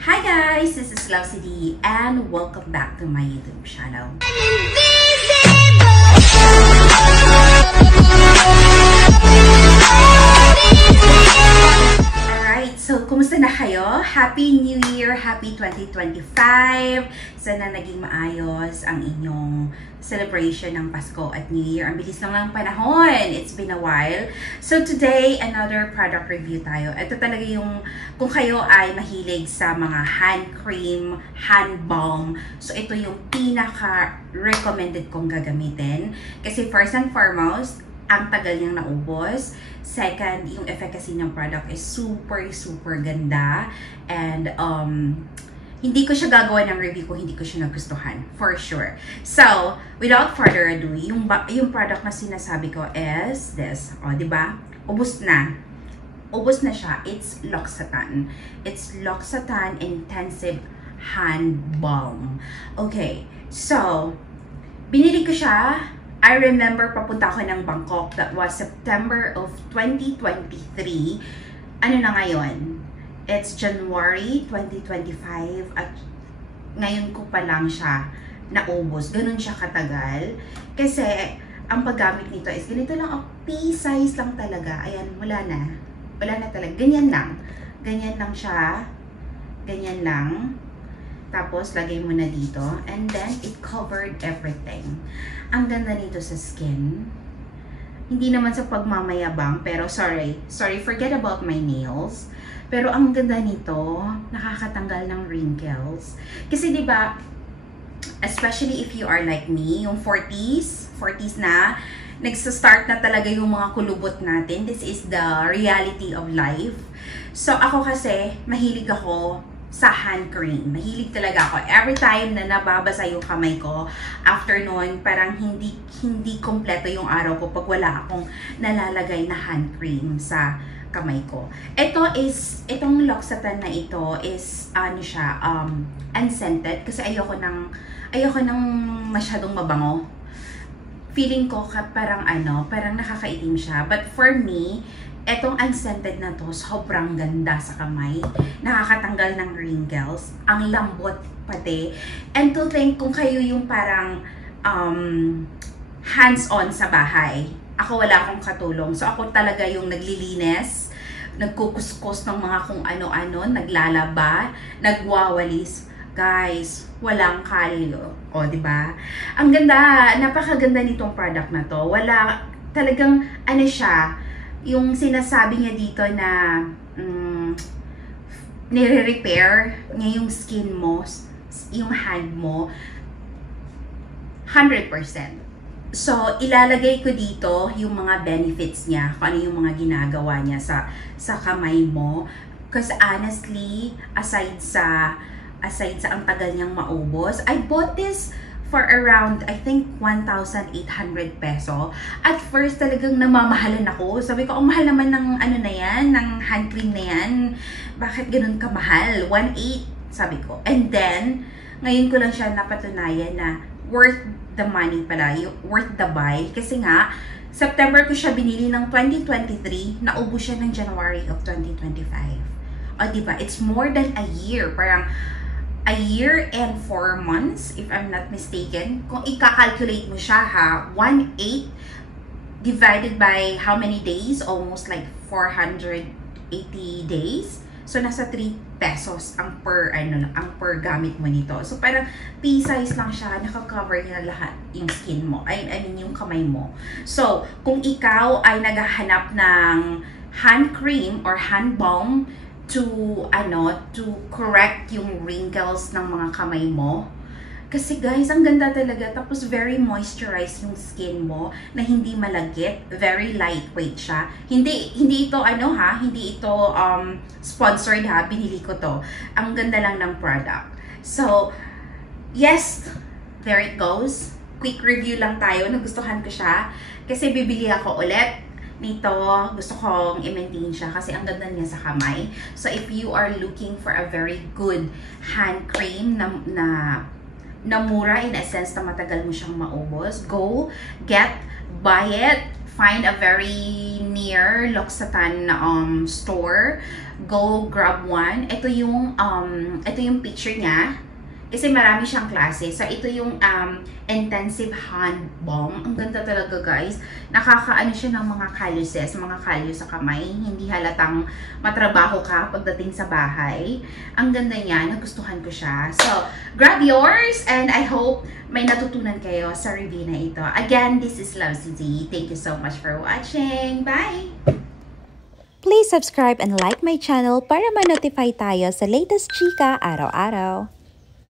Hi guys, this is Lovesy D and welcome back to my YouTube channel. Alright, so kumusta na kayo? Happy New Year! Happy 2025! Sana naging maayos ang inyong celebration ng Pasko at New Year. Ang bilis lang ng panahon. It's been a while. So today, another product review tayo. Ito talaga yung, kung kayo ay mahilig sa mga hand cream, hand balm. So ito yung pinaka-recommended kong gagamitin. Kasi first and foremost, ang tagal niyang naubos. Second, yung efficacy ng product is super ganda. And hindi ko siya gagawa ng review kung hindi ko siya nagustuhan. For sure. So, without further ado, yung product na sinasabi ko is this. O, diba? Ubus na. Ubus na siya. It's L'Occitane. It's L'Occitane Intensive Hand Balm. Okay. So, binili ko siya. I remember papunta ako ng Bangkok. That was September of 2023. Ano na ngayon? It's January 2025 at ngayon ko pa lang siya naubos. Ganun siya katagal. Kasi ang paggamit nito is ganito lang. Pea-size lang talaga. Ayan, wala na. Wala na talaga. Ganyan lang. Ganyan lang siya. Ganyan lang. Tapos, lagay mo na dito. And then, it covered everything. Ang ganda nito sa skin. Hindi naman sa pagmamayabang, pero sorry, forget about my nails. Pero ang ganda nito, nakakatanggal ng wrinkles. Kasi 'di ba, especially if you are like me, yung 40s na, nagsa-start na talaga yung mga kulubot natin. This is the reality of life. So ako kasi, mahilig ako sa hand cream. Mahilig talaga ako. Every time na nababasa yung kamay ko, after nun, parang hindi kompleto yung araw ko pag wala akong nalalagay na hand cream sa kamay ko. Itong L'Occitane na ito is, unscented. Kasi ayoko ng masyadong mabango. Feeling ko parang nakakaitim siya. But for me, etong unscented na to, sobrang ganda sa kamay. Nakakatanggal ng wrinkles. Ang lambot pati. And to think, kung kayo yung parang hands-on sa bahay. Ako wala akong katulong. So ako talaga yung naglilinis, nagkukuskus ng mga kung ano-ano, naglalaba, nagwawalis. Guys, walang kalyo. O, diba? Ang ganda, napakaganda nitong product na to. Wala, talagang, siya, yung sinasabi niya dito na nire-repair niya yung skin mo, yung hand mo, 100%. So, ilalagay ko dito yung mga benefits niya, kung ano yung mga ginagawa niya sa kamay mo. Because honestly, aside sa ang tagal niyang maubos, I bought this for around, I think, 1,800 peso. At first, talagang namamahalan ako. Sabi ko, ang mahal naman ng ng hand cream na yan. Bakit ganun kamahal? 1,800, sabi ko. And then, ngayon ko lang siya napatunayan na worth the money pala, worth the buy. Kasi nga, September ko siya binili ng 2023, naubos siya ng January of 2025. O, diba? It's more than a year. Parang, a year and 4 months, if I'm not mistaken. Kung i-calculate mo siya, 1,800 divided by how many days? Almost like 480 days. So, nasa 3 pesos ang per gamit mo nito. So, parang pea-size lang siya, naka-cover niya lahat yung skin mo. I mean, yung kamay mo. So, kung ikaw ay naghahanap ng hand cream or hand balm to correct yung wrinkles ng mga kamay mo. Kasi guys, ang ganda talaga. Tapos very moisturized yung skin mo na hindi malagkit. Very lightweight siya. Hindi ito hindi ito sponsored binili ko to. Ang ganda lang ng product. So, yes, there it goes. Quick review lang tayo. Nagustuhan ko siya. Kasi bibili ako ulit nito. Gusto kong i-maintain siya kasi ang ganda niya sa kamay. So, if you are looking for a very good hand cream na mura, in a sense na matagal mo siyang maubos, go, buy it, find a very near L'Occitane store go grab one. Ito yung picture niya. Kasi marami siyang klase. So, ito yung intensive hand balm. Ang ganda talaga, guys. Nakakaano siya ng mga calluses, mga callos sa kamay. Hindi halatang matrabaho ka pagdating sa bahay. Ang ganda niya. Nagustuhan ko siya. So, grab yours and I hope may natutunan kayo sa review na ito. Again, this is Love CZ. Thank you so much for watching. Bye! Please subscribe and like my channel para ma-notify tayo sa latest chika araw-araw.